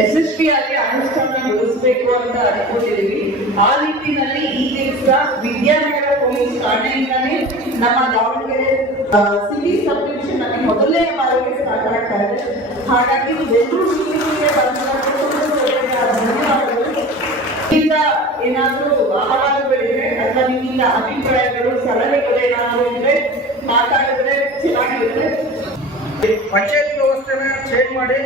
ಯಶಸ್ವಿಯಾಗಿ ಅನುಷ್ಠಾನಗೊಳಿಸಬೇಕು ಅಂತ ಅನ್ಕೊಂಡಿದೀವಿ. ಆ ನಿಟ್ಟಿನಲ್ಲಿ ಈ ದಿವಸ ವಿದ್ಯಾನಗರ ಪೊಲೀಸ್ ಠಾಣೆಯಿಂದಾನೇ ನಮ್ಮ ದಾವಣಗೆರೆ ಸಿಟಿ ಸಬ್ ಡಿವಿಷನ್ ಅಲ್ಲಿ ಮೊದಲನೇ ಬಾರಿಗೆ ಸ್ಟಾರ್ಟ್ ಆಗ್ತಾ ಇದೆ ಹಾಗಾಗಿ ಎಲ್ಲರೂ ಏನಾದರೂ ಅಹವಾಲುಗಳಿದ್ರೆ ಅಥವಾ ನಿಮ್ಮಿಂದ ಅಭಿಪ್ರಾಯಗಳು, ಸಲಹೆಗಳು ಏನಾದರೂ ಇದ್ರೆ ಮಾತಾಡಿದ್ರೆ ಚೆನ್ನಾಗಿರುತ್ತೆ. ಪಂಚಾಯತ್ ಚೇಂಜ್ ಮಾಡಿ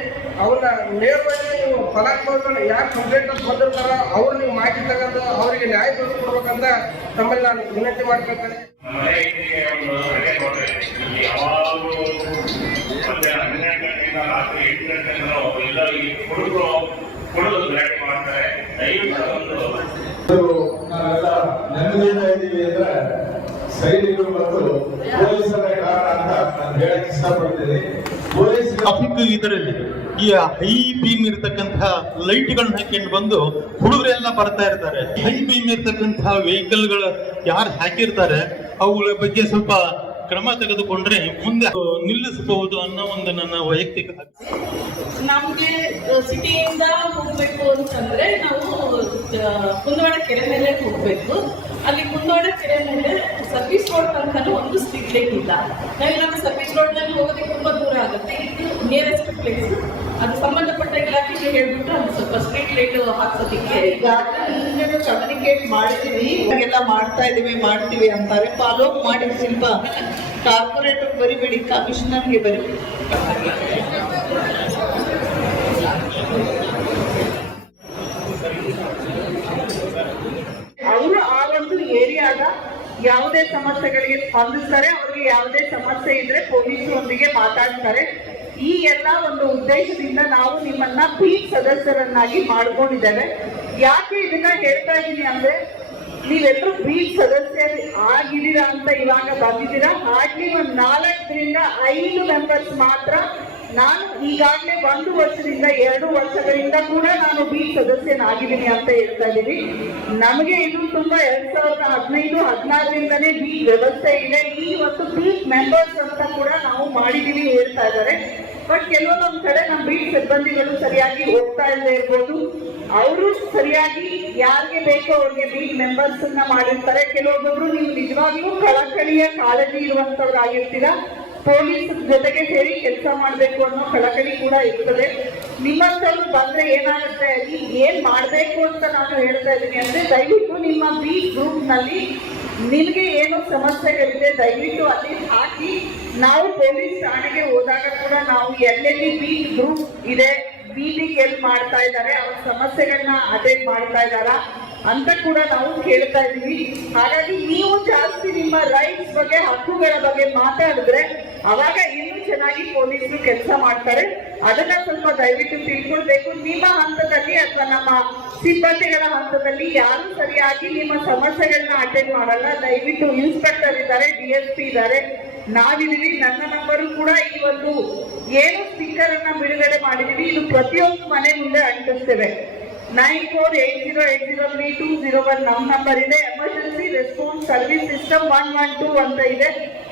ಅವ್ರನ್ನ ನೇರವಾಗಿ ನೀವು ಫಲಾನುಭವಿಗಳು ಯಾರು ಕಂಪ್ಲೇಂಟ್ ಅಂತ ಬಂದಿರ್ತಾರ ಅವ್ರು ನೀವು ಮಾಹಿತಿ ತಗೊಂಡು ಅವರಿಗೆ ನ್ಯಾಯ ಕೊಡ್ಬೇಕಂತ ತಮ್ಮಲ್ಲಿ ನಾನು ವಿನಂತಿ ಮಾಡ್ಕೊಳ್ತೇನೆ. ನೆಮ್ಮದಿಯಿಂದ ಇದ್ದೀವಿ ಅಂದ್ರೆ ಸೈನಿಕರು ಮತ್ತು ಪೊಲೀಸರ ಕಾರಣ ಅಂತ ನಾನು ಹೇಳಕ್ ಇಷ್ಟಪಡ್ತೀನಿ. ಟ್ರಾಫಿಕ್ ಇದರಲ್ಲಿ ಈ ಹೈ ಬೀಮ್ ಇರತಕ್ಕಂತಹ ಲೈಟ್ಗಳನ್ನ ಹಾಕೊಂಡು ಬಂದು ಹುಡುಗರೆಲ್ಲ ಬರ್ತಾ ಇರ್ತಾರೆ. ಹೈ ಬೀಮ್ ಇರತಕ್ಕಂತಹ ವೆಹಿಕಲ್ಗಳು ಯಾರು ಹಾಕಿರ್ತಾರೆ, ಅವುಗಳ ಬಗ್ಗೆ ಸ್ವಲ್ಪ ಕ್ರಮ ತೆಗೆದುಕೊಂಡ್ರೆ ಮುಂದೆ ನಿಲ್ಲಿಸಬಹುದು ಅನ್ನೋ ಒಂದು ನನ್ನ ವೈಯಕ್ತಿಕ ನಮ್ಗೆ ಸಿಟಿಯಿಂದ ಹೋಗ್ಬೇಕು ಅಂತಂದ್ರೆ ನಾವು ಕುಂದವಾಡ ಕೆರೆ ಮೇಲೆ ಹೋಗ್ಬೇಕು. ಅಲ್ಲಿ ಕುಂದವಾಡ ಕೆರೆ ಮೇಲೆ ಸರ್ವಿಸ್ ರೋಡ್ ತನಕ ಒಂದು ಸ್ಟ್ರೀಟ್ ಲೈಟ್ ಇಲ್ಲ. ನಾವೆಲ್ಲ ಸರ್ವಿಸ್ ರೋಡ್ನಲ್ಲಿ ಹೋಗೋದಕ್ಕೆ ತುಂಬಾ ದೂರ ಆಗುತ್ತೆ. ಇದು ನಿಯರೆಸ್ಟ್ ಪ್ಲೇಸ್ ಅದು ಸಂಬಂಧಪಟ್ಟ ಇಲಾಖೆಗೆ ಹೇಳ್ಬಿಟ್ಟು ಅದು ಸ್ವಲ್ಪ ಸ್ಟ್ರೀಟ್ ಲೈಟ್ ಹಾಕ್ಸೋದಿಕ್ಕೆ ಈಗಾಗಲೇ ಕಮ್ಯುನಿಕೇಟ್ ಮಾಡಿದೀವಿ ಎಲ್ಲ ಮಾಡ್ತಾ ಇದೀವಿ ಮಾಡ್ತೀವಿ ಅಂತಾರೆ. ಫಾಲೋ ಮಾಡಿ ಸ್ವಲ್ಪ ಕಾರ್ಪೊರೇಟರ್ ಬರಿಬೇಡಿ ಕಮಿಷನರ್ಗೆ ಬರಿಬೇಡಿ ಅವರು ಆ ಒಂದು ಏರಿಯಾದ ಯಾವುದೇ ಸಮಸ್ಯೆಗಳಿಗೆ ಸ್ಪಂದಿಸ್ತಾರೆ, ಅವ್ರಿಗೆ ಯಾವುದೇ ಸಮಸ್ಯೆ ಇದ್ರೆ ಪೊಲೀಸರೊಂದಿಗೆ ಮಾತಾಡ್ತಾರೆ. ಈ ಎಲ್ಲ ಒಂದು ಉದ್ದೇಶದಿಂದ ನಾವು ನಿಮ್ಮನ್ನ ಬೀಟ್ ಸದಸ್ಯರನ್ನಾಗಿ ಮಾಡ್ಕೊಂಡಿದ್ದೇವೆ. ಯಾಕೆ ಇದನ್ನ ಹೇಳ್ತಾ ಇದ್ದೀನಿ ಅಂದ್ರೆ ನೀವೆಲ್ಲರೂ ಬೀಟ್ ಸದಸ್ಯರು ಆಗಿದ್ದೀರಾ ಅಂತ ಇವಾಗ ಬಂದಿದ್ದೀರಾ. ಹಾಗೆ ಒಂದು ನಾಲ್ಕರಿಂದ ಐದು ಮೆಂಬರ್ಸ್ ಮಾತ್ರ ನಾನು ಈಗಾಗಲೇ ಒಂದು ವರ್ಷದಿಂದ, ಎರಡು ವರ್ಷಗಳಿಂದ ಕೂಡ ನಾನು ಬಿ ಸದಸ್ಯನಾಗಿದ್ದೀನಿ ಅಂತ ಹೇಳ್ತಾ ಇದ್ದೀನಿ. ನಮಗೆ ಇದು ತುಂಬಾ ಎರಡ್ ಸಾವಿರದ ಹದಿನೈದು, ಹದಿನಾರರಿಂದನೇ ಬಿ ವ್ಯವಸ್ಥೆ ಇದೆ. ಈ ಒಂದು ಬೀಟ್ ಮೆಂಬರ್ಸ್ ಅಂತ ಕೂಡ ನಾವು ಮಾಡಿದೀವಿ ಹೇಳ್ತಾ ಇದ್ದಾರೆ. ಬಟ್ ಕೆಲವೊಂದೊಂದು ಕಡೆ ನಮ್ಮ ಬೀಟ್ ಸಿಬ್ಬಂದಿಗಳು ಸರಿಯಾಗಿ ಹೋಗ್ತಾ ಇಲ್ಲದೆ ಇರ್ಬೋದು. ಅವರು ಸರಿಯಾಗಿ ಯಾರಿಗೆ ಬೇಕೋ ಅವ್ರಿಗೆ ಬೀಟ್ ಮೆಂಬರ್ಸ್ ಅನ್ನ ಮಾಡಿರ್ತಾರೆ. ಕೆಲವೊಬ್ಬೊಬ್ರು ನೀವು ನಿಜವಾಗ್ಲೂ ಕಳಕಳಿಯ ಕಾಳಜಿ ಇರುವಂತವ್ರಾಗಿರ್ತೀರಾ. ಪೊಲೀಸ್ ಜೊತೆಗೆ ಸೇರಿ ಕೆಲಸ ಮಾಡಬೇಕು ಅನ್ನೋ ಕಳಕಳಿ ಕೂಡ ಇರ್ತದೆ. ನಿಮ್ಮಂತವ್ರು ಬಂದ್ರೆ ಏನಾಗುತ್ತೆ ಅಲ್ಲಿ ಏನ್ ಮಾಡಬೇಕು ಅಂತ ನಾನು ಹೇಳ್ತಾ ಇದ್ದೀನಿ ಅಂದ್ರೆ ದಯವಿಟ್ಟು ನಿಮ್ಮ ಬಿ ಗ್ರೂಪ್ನಲ್ಲಿ ನಿಮ್ಗೆ ಏನು ಸಮಸ್ಯೆಗಳಿದೆ ದಯವಿಟ್ಟು ಅಲ್ಲಿ ಹಾಕಿ. ನಾವು ಪೊಲೀಸ್ ಠಾಣೆಗೆ ಹೋದಾಗ ಕೂಡ ನಾವು ಎಲ್ಲೆಲ್ಲಿ ಬಿ ಗ್ರೂಪ್ ಇದೆ ಬೀದಿ ಎಲ್ಲಿ ಮಾಡ್ತಾ ಇದ್ದಾರೆ, ಅವ್ರ ಸಮಸ್ಯೆಗಳನ್ನ ಅಟೆಂಡ್ ಮಾಡ್ತಾ ಇದ್ದಾರಾ ಅಂತ ಕೂಡ ನಾವು ಕೇಳ್ತಾ ಇದೀವಿ ಹಾಗಾಗಿ ನೀವು ಜಾಸ್ತಿ ನಿಮ್ಮ ರೈಟ್ಸ್ ಬಗ್ಗೆ, ಹಕ್ಕುಗಳ ಬಗ್ಗೆ ಮಾತಾಡಿದ್ರೆ ಅವಾಗ ಇನ್ನೂ ಚೆನ್ನಾಗಿ ಪೊಲೀಸರು ಕೆಲಸ ಮಾಡ್ತಾರೆ. ಅದನ್ನ ಸ್ವಲ್ಪ ದಯವಿಟ್ಟು ತಿಳ್ಕೊಳ್ಬೇಕು. ನಿಮ್ಮ ಹಂತದಲ್ಲಿ ಅಥವಾ ನಮ್ಮ ಸಿಬ್ಬಂದಿಗಳ ಹಂತದಲ್ಲಿ ಯಾರು ಸರಿಯಾಗಿ ನಿಮ್ಮ ಸಮಸ್ಯೆಗಳನ್ನ ಅಟೆಂಡ್ ಮಾಡಲ್ಲ. ದಯವಿಟ್ಟು ಇನ್ಸ್ಪೆಕ್ಟರ್ ಇದ್ದಾರೆ ಡಿ ಎಸ್ ಪಿ ಇದ್ದಾರೆ. ನಾವಿದೀವಿ ನನ್ನ ನಂಬರು ಕೂಡ ಈ ಒಂದು ಏನು ಸ್ಟಿಕ್ಕರ್ ಅನ್ನ ಬಿಡುಗಡೆ ಮಾಡಿದೀವಿ ಇದು ಪ್ರತಿಯೊಂದು ಮನೆ ಮುಂದೆ ಅಂಟಿಸ್ತೇವೆ. Nine four eight zero eight zero three two zero one ನಮ್ಮ ನಂಬರ್ ಇದೆ. Emergency response service system one one two ಅಂತ ಇದೆ.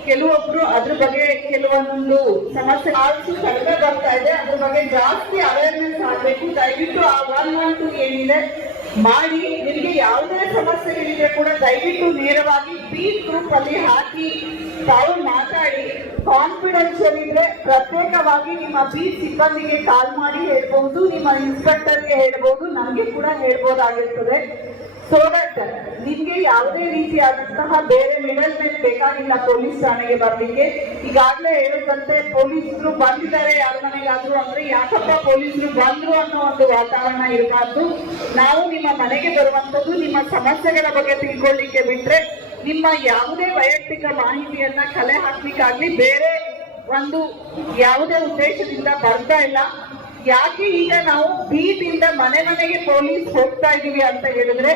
ಕೆಲವೊಬ್ರು ಅದ್ರ ಬಗ್ಗೆ ಕೆಲವೊಂದು ಸಮಸ್ಯೆ ಆಲ್ಸು ಕಡಿಮೆ ಬರ್ತಾ ಇದೆ. ಅದ್ರ ಬಗ್ಗೆ ಜಾಸ್ತಿ ಅವೇರ್ನೆಸ್ ಆಗಬೇಕು. ದಯವಿಟ್ಟು ಆ ಒನ್ ಒನ್ ಟೂ ಏನಿದೆ ಮಾಡಿ ನಿಮಗೆ ಯಾವುದೇ ಸಮಸ್ಯೆಗಳಿದ್ರೆ ಕೂಡ ದಯವಿಟ್ಟು ನೇರವಾಗಿ ಬಿ ಗ್ರೂಪ್ ಅಲ್ಲಿ ಹಾಕಿ. ತಾವು ಮಾತಾಡಿ ಕಾನ್ಫಿಡೆನ್ಷಿಯಲ್ ಇದ್ರೆ ಪ್ರತ್ಯೇಕವಾಗಿ ನಿಮ್ಮ ಬಿ ಸಿಬ್ಬಂದಿಗೆ ಕಾಲ್ ಮಾಡಿ ಹೇಳ್ಬಹುದು, ನಿಮ್ಮ ಇನ್ಸ್ಪೆಕ್ಟರ್ಗೆ ಹೇಳ್ಬಹುದು, ನಮಗೆ ಕೂಡ ಹೇಳ್ಬೋದಾಗಿರ್ತದೆ. ಸೊ ದಟ್ ನಿಮ್ಗೆ ಯಾವುದೇ ರೀತಿಯಾದಂತಹ ಬೇರೆ ಮಿಡಲ್ ಮೆನ್ ಬೇಕಾಗಿಲ್ಲ ಪೊಲೀಸ್ ಠಾಣೆಗೆ ಬರ್ಲಿಕ್ಕೆ. ಈಗಾಗಲೇ ಹೇಳುತ್ತಂತೆ, ಪೊಲೀಸರು ಬಂದಿದ್ದಾರೆ. ಯಾರ ಮನೆಗಾದ್ರು ಅಂದ್ರೆ ಯಾಕಪ್ಪ ಪೊಲೀಸರು ಬಂದ್ರು ಅನ್ನೋ ಒಂದು ವಾತಾವರಣ ಇರಬಾರ್ದು. ನಾವು ನಿಮ್ಮ ಮನೆಗೆ ಬರುವಂತದ್ದು ನಿಮ್ಮ ಸಮಸ್ಯೆಗಳ ಬಗ್ಗೆ ತಿಳ್ಕೊಳ್ಳಿಕ್ಕೆ ಬಿಟ್ರೆ ನಿಮ್ಮ ಯಾವುದೇ ವೈಯಕ್ತಿಕ ಮಾಹಿತಿಯನ್ನ ಕಲೆ ಹಾಕ್ಲಿಕ್ಕಾಗ್ಲಿ ಬೇರೆ ಒಂದು ಯಾವುದೇ ಉದ್ದೇಶದಿಂದ ಬರ್ತಾ ಇಲ್ಲ. ಯಾಕೆ ಈಗ ನಾವು ಬೀಟ್ ಮನೆ ಮನೆಗೆ ಪೊಲೀಸ್ ಹೋಗ್ತಾ ಇದೀವಿ ಅಂತ ಹೇಳಿದ್ರೆ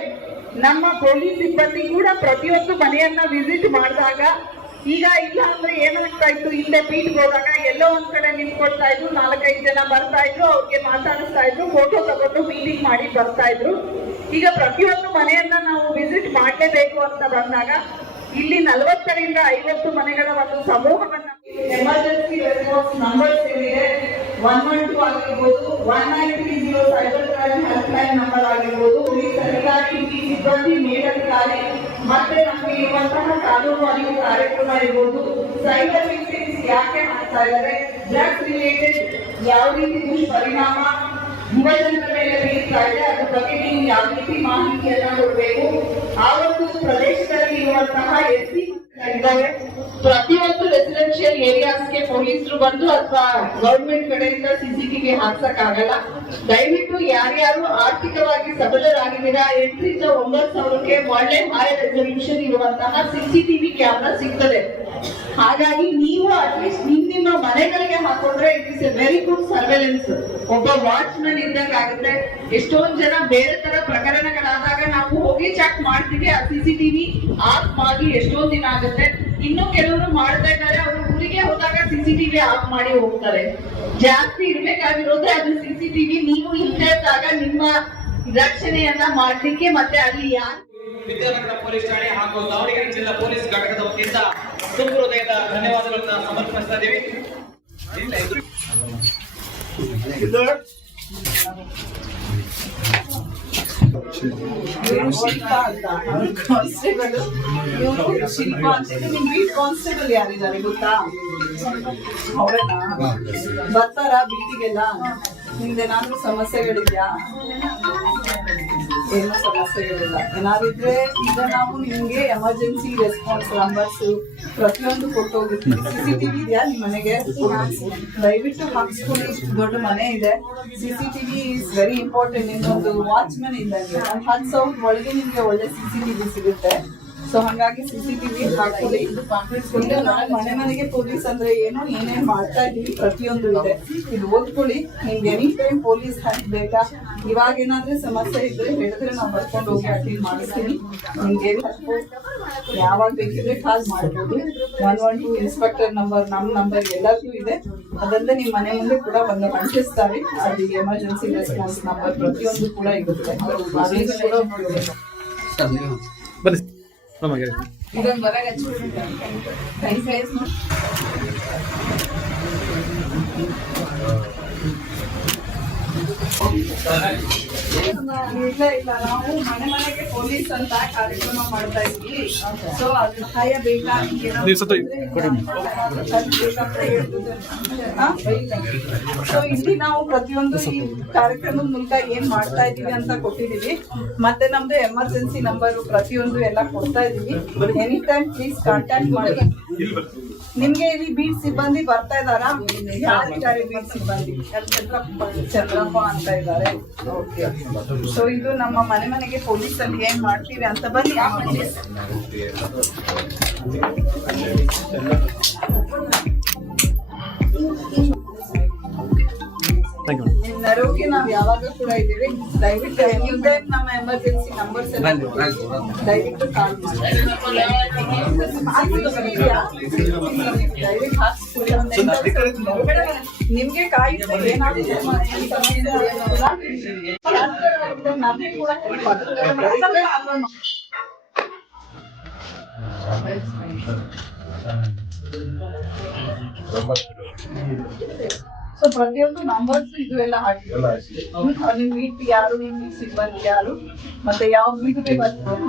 ನಮ್ಮ ಪೊಲೀಸ್ ಸಿಬ್ಬಂದಿ ಕೂಡ ಪ್ರತಿಯೊಂದು ಮನೆಯನ್ನ ವಿಸಿಟ್ ಮಾಡಿದಾಗ, ಈಗ ಇಲ್ಲ ಅಂದ್ರೆ ಏನಾಗ್ತಾ ಇತ್ತು ಹಿಂದೆ ಬೀಟ್ ಹೋದಾಗ ಎಲ್ಲೋ ಒಂದ್ ಕಡೆ ನಿಂತ್ಕೊಳ್ತಾ ಇದ್ರು, ನಾಲ್ಕೈದು ಜನ ಬರ್ತಾ ಇದ್ರು, ಅವ್ರಿಗೆ ಮಾತಾಡಿಸ್ತಾ ಇದ್ರು ಫೋಟೋ ತಗೊಂಡು ಮೀಟಿಂಗ್ ಮಾಡಿ ಬರ್ತಾ ಇದ್ರು. ಈಗ ಪ್ರತಿಯೊಂದು ಮನೆಯನ್ನ ನಾವು ವಿಸಿಟ್ ಮಾಡಲೇಬೇಕು ಅಂತ ಬಂದಾಗ, ಇಲ್ಲಿ ನಲವತ್ತರಿಂದ ಐವತ್ತು ಮನೆಗಳ ಒಂದು ಸಮೂಹವನ್ನ ಎಮರ್ಜೆನ್ಸಿ ರೆಸ್ಪಾನ್ಸ್ ನಂಬರ್ಸ್ ಏನಿದೆ? ಒನ್ ಒನ್ ಟೂ ಆಗಿರ್ಬೋದು. One nine three zero cyber crime help line number ಆಗಿರ್ಬೋದು ಈ ಸರ್ಕಾರಿ ಸಿಬ್ಬಂದಿ ಮೇಲಧಿಕಾರಿ ಮತ್ತೆ ನಮಗೆ ಇರುವಂತಹ ಕಾನೂನು ಅರಿವು ಕಾರ್ಯಕ್ರಮ ಇರ್ಬೋದು. ಸೈಬರ್ ವಿಕ್ಟಿಮ್ಸ್ ಯಾಕೆ ಮಾಡ್ತಾ ಇದ್ದಾರೆ? ಡ್ರಗ್ಸ್ ರಿಲೇಟೆಡ್ ಯಾವ ರೀತಿ ದುಷ್ಪರಿಣಾಮ ಯುವಜನರ ಮೇಲೆ ಬೀರ್ತಾ ಇದೆ? ಅದ್ರ ಬಗ್ಗೆ ನೀವು ಯಾವ ರೀತಿ ಮಾಹಿತಿಯನ್ನ ಕೊಡಬೇಕು? ಆ ಒಂದು ಪ್ರದೇಶದಲ್ಲಿ ಇರುವಂತಹ ಎಸ್ ಸಿ ಇದ್ದಾವೆ ಪ್ರತಿಯೊಂದು ರೆಸಿಡೆನ್ಷಿಯಲ್ ಏರಿಯಾಸ್ಗೆ ಪೊಲೀಸರು ಬಂದು ಅಥವಾ ಗೌರ್ಮೆಂಟ್ ಕಡೆಯಿಂದ ಸಿಸಿಟಿವಿ ಹಾಕ್ಸಕ್ ಆಗಲ್ಲ ದಯವಿಟ್ಟು ಯಾರ್ಯಾರು ಆರ್ಥಿಕವಾಗಿ ಸಬಲರಾಗಿದ್ದೀರಾ, ಎಂಟರಿಂದ ಒಂಬತ್ತು ಸಾವಿರಕ್ಕೆ ಒಳ್ಳೆ ಹೈ ರೆಸಲ್ಯೂಷನ್ ಇರುವಂತಹ ಸಿಸಿಟಿವಿ ಕ್ಯಾಮ್ರಾ ಸಿಗ್ತದೆ. ಹಾಗಾಗಿ ನೀವು ಅಟ್ಲೀಸ್ಟ್ ನಿಮ್ ನಿಮ್ಮ ಮನೆಗಳಿಗೆ ಹಾಕೊಂಡ್ರೆ it is a very good surveillance ಒಬ್ಬ ವಾಚ್ಮನ್ ಮ್ಯಾನ್ ಆಗುತ್ತೆ ಎಷ್ಟೊಂದ್ ಜನ ಬೇರೆ ತರ ಪ್ರಕರಣಗಳಾದಾಗ ನಾವು ಹೋಗಿ ಚೆಕ್ ಮಾಡ್ತೀವಿ, ಆ ಸಿಸಿಟಿವಿ ಆಫ್ ಮಾಡಿ ಎಷ್ಟೊಂದ್ ದಿನ ಆಗುತ್ತೆ. ಇನ್ನು ಕೆಲವರು ಮಾಡ್ತಾ ಇದ್ದಾರೆ ಅವರು ಊರಿಗೆ ಹೋದಾಗ ಸಿಸಿಟಿವಿ ಆಫ್ ಮಾಡಿ ಹೋಗ್ತಾರೆ. ಜಾಸ್ತಿ ಇರ್ಬೇಕಾಗಿರೋದೇ ಅದು ಸಿಸಿಟಿವಿ ನೀವು ಇಲ್ಲದೆ ಇದ್ದಾಗ ನಿಮ್ಮ ರಕ್ಷಣೆಯನ್ನ ಮಾಡ್ಲಿಕ್ಕೆ ಮತ್ತೆ ಅಲ್ಲಿ ಯಾರು ವಿದ್ಯಾನಗರ ಪೊಲೀಸ್ ಠಾಣೆ ಹಾಗೂ ದಾವಣಗೆರೆ ಜಿಲ್ಲಾ ಪೊಲೀಸ್ ಘಟಕದ ವತಿಯಿಂದ ತುಂಬ ಹೃದಯದ ಧನ್ಯವಾದಗಳನ್ನ ಸಮರ್ಪಿಸ್ತಾ ಇದ್ದೀವಿ. ಶಿಲ್ಪ ಅಂತ ಅವ್ರು ಕಾನ್ಸ್ಟೇಬಲ್ ಇವ್ರು ಶಿಲ್ಪ ಅಂತ ನಿಮ್ ಬೀಟ್ ಕಾನ್ಸ್ಟೇಬಲ್ ಯಾರಿದ್ದಾರೆ ಗೊತ್ತಾ? ಬರ್ತಾರ ಬರ್ತಾರಾ ನಿಮ್ದು ನಿಮ್ದೇನಾದ್ರೂ ಸಮಸ್ಯೆಗಳಿದ್ಯಾ ಏನು ಸಮಸ್ಯೆಗಳಿಲ್ಲ ಏನಾದಿದ್ರೆ ಈಗ ನಾವು ನಿಮ್ಗೆ ಎಮರ್ಜೆನ್ಸಿ ರೆಸ್ಪಾನ್ಸ್ ನಂಬರ್ಸ್ ಪ್ರತಿಯೊಂದು ಕೊಟ್ಟು ಸಿ ಸಿಸಿಟಿವಿ ಇದೆಯಾ ನಿಮ್ಮ ಮನೆಗೆ ದಯವಿಟ್ಟು ಹಾಕಿಸ್ಕೊಳ್ಳಿ ಇಷ್ಟು ದೊಡ್ಡ ಮನೆ ಇದೆ. ಸಿಸಿಟಿವಿ ಇಸ್ ವೆರಿ ಇಂಪಾರ್ಟೆಂಟ್ ಇನ್ನೊಂದು ವಾಚ್ಮನ್ ಇದ್ದಂಗೆ. ಹತ್ತು ಸಾವಿರದ ಒಳಗೆ ನಿಮ್ಗೆ ಒಳ್ಳೆ ಸಿಸಿಟಿವಿ ಸಿಗುತ್ತೆ. ಸೊ ಹಂಗಾಗಿ ಸಿಸಿಟಿವಿ ಹಾಕೊಳ್ಳಿ ಕೊಟ್ಟು ನಾವು ಮನೆ ಮನೆಗೆ ಪೊಲೀಸ್ ಅಂದ್ರೆ ಏನು ಏನೇನ್ ಮಾಡ್ತಾ ಇದೀವಿ ಪ್ರತಿಯೊಂದು ಇದೆ. ಇದು ಓದ್ಕೊಳ್ಳಿ. ನಿಮ್ಗೆ ಎನಿ ಟೈಮ್ ಪೊಲೀಸ್ ಹೆಲ್ಪ್ ಬೇಕಾ? ಇವಾಗ ಏನಾದ್ರೆ ಸಮಸ್ಯೆ ಇದ್ರೆ ಹೇಳಿದ್ರೆ ನಾವು ಬರ್ಕೊಂಡು ಹೋಗಿ ಅಟೆಂಡ್ ಮಾಡಿಸ್ತೀನಿ. ನಿಮ್ಗೆ ಯಾವಾಗ ಬೇಕಿದ್ರೆ ಕಾಲ್ ಮಾಡ್ಬೋದು. One one two inspector number ನಮ್ಮ ನಂಬರ್ ಎಲ್ಲರಿಗೂ ಇದೆ. ಅದಲ್ಲದೆ ನಿಮ್ಮ ಮನೆ ಮುಂದೆ ಕೂಡ ಒಂದು ಅಂಟಿಸ್ತಾರೆ ಅದು ಎಮರ್ಜೆನ್ಸಿ ರೆಸ್ಪಾನ್ಸ್ ನಂಬರ್ ಪ್ರತಿಯೊಂದು ಕೂಡ ಇರುತ್ತೆ. ಅಲ್ಲಿ ಕೂಡ ನೋಡ್ಬೇಕು. ಇದೊಂದು ಬರಾಗ ಹಚ್ಬಿಡಿ. ಇಲ್ಲ ಇಲ್ಲ. ನಾವು ಮನೆ ಮನೆಗೆ ಪೊಲೀಸ್ ಅಂತ ಕಾರ್ಯಕ್ರಮ ಮಾಡ್ತಾ ಇದ್ವಿ. ಸೊ ಅದು ಸಹಾಯ ಬೇಕಾ ಸೊ ಇಲ್ಲಿ. ನಾವು ಪ್ರತಿಯೊಂದು ಈ ಕಾರ್ಯಕ್ರಮದ ಮೂಲಕ ಏನ್ ಮಾಡ್ತಾ ಇದೀವಿ ಅಂತ ಕೊಟ್ಟಿದೀವಿ ಮತ್ತೆ ನಮ್ದು ಎಮರ್ಜೆನ್ಸಿ ನಂಬರ್ ಪ್ರತಿಯೊಂದು ಎಲ್ಲ ಕೊಡ್ತಾ ಇದೀವಿ ಎನಿ ಟೈಮ್ ಪ್ಲೀಸ್ ಕಾಂಟ್ಯಾಕ್ಟ್ ಮಾಡಿ. ನಿಮ್ಗೆ ಇಲ್ಲಿ ಬೀಟ್ ಸಿಬ್ಬಂದಿ ಬರ್ತಾ ಇದಾರಾ ಯಾರಿದ್ದಾರೆ ಬೀಟ್ ಸಿಬ್ಬಂದಿ? ಚಂದ್ರಪ್ಪ ಅಂತ ಇದ್ದಾರೆ. ಓಕೆ ಸೊ ಇದು ನಮ್ಮ ಮನೆ ಮನೆಗೆ ಪೊಲೀಸ್ ಅಲ್ಲಿ ಏನ್ ಮಾಡ್ತೀವಿ ಅಂತ ಬನ್ನಿ ನಾವ್ ಯಾವಾಗ ಕೂಡ ಇದ್ದೀವಿ ದಯವಿಟ್ಟು ಎನಿ ಟೈಮ್ ನಮ್ಮ ಎಮರ್ಜೆನ್ಸಿ ನಂಬರ್ಸ್ ಎಲ್ಲ ದಯವಿಟ್ಟು ಕಾಲ್ ಮಾಡಿ ದಯವಿಟ್ಟು ಹಾಕ್ಸ್ಕೊಳ್ಳಿ. ಒಂದ್ ಎಂಟತ್ತು ನಿಮ್ಗೆ ಕಾಯುತ್ತೆ ಏನಾದ್ರು ಸಮಸ್ಯೆ ಏನಾದ್ರು ನಮ್ಗೆ ಕೂಡ help ಆಗುತ್ತೆ. ಸೊ ಪ್ರತಿಯೊಂದು ನಂಬರ್ಸ್ ಇದು ಎಲ್ಲ ಹಾಕಿ. ನಿಮ್ ಮೀಟ್ ಯಾರು ನಿಮ್ ಸಿಬ್ಬಂದಿ ಯಾರು. ಮತ್ತೆ ಯಾವ ಮೀಟ್ ಬರ್ತಾರೆ?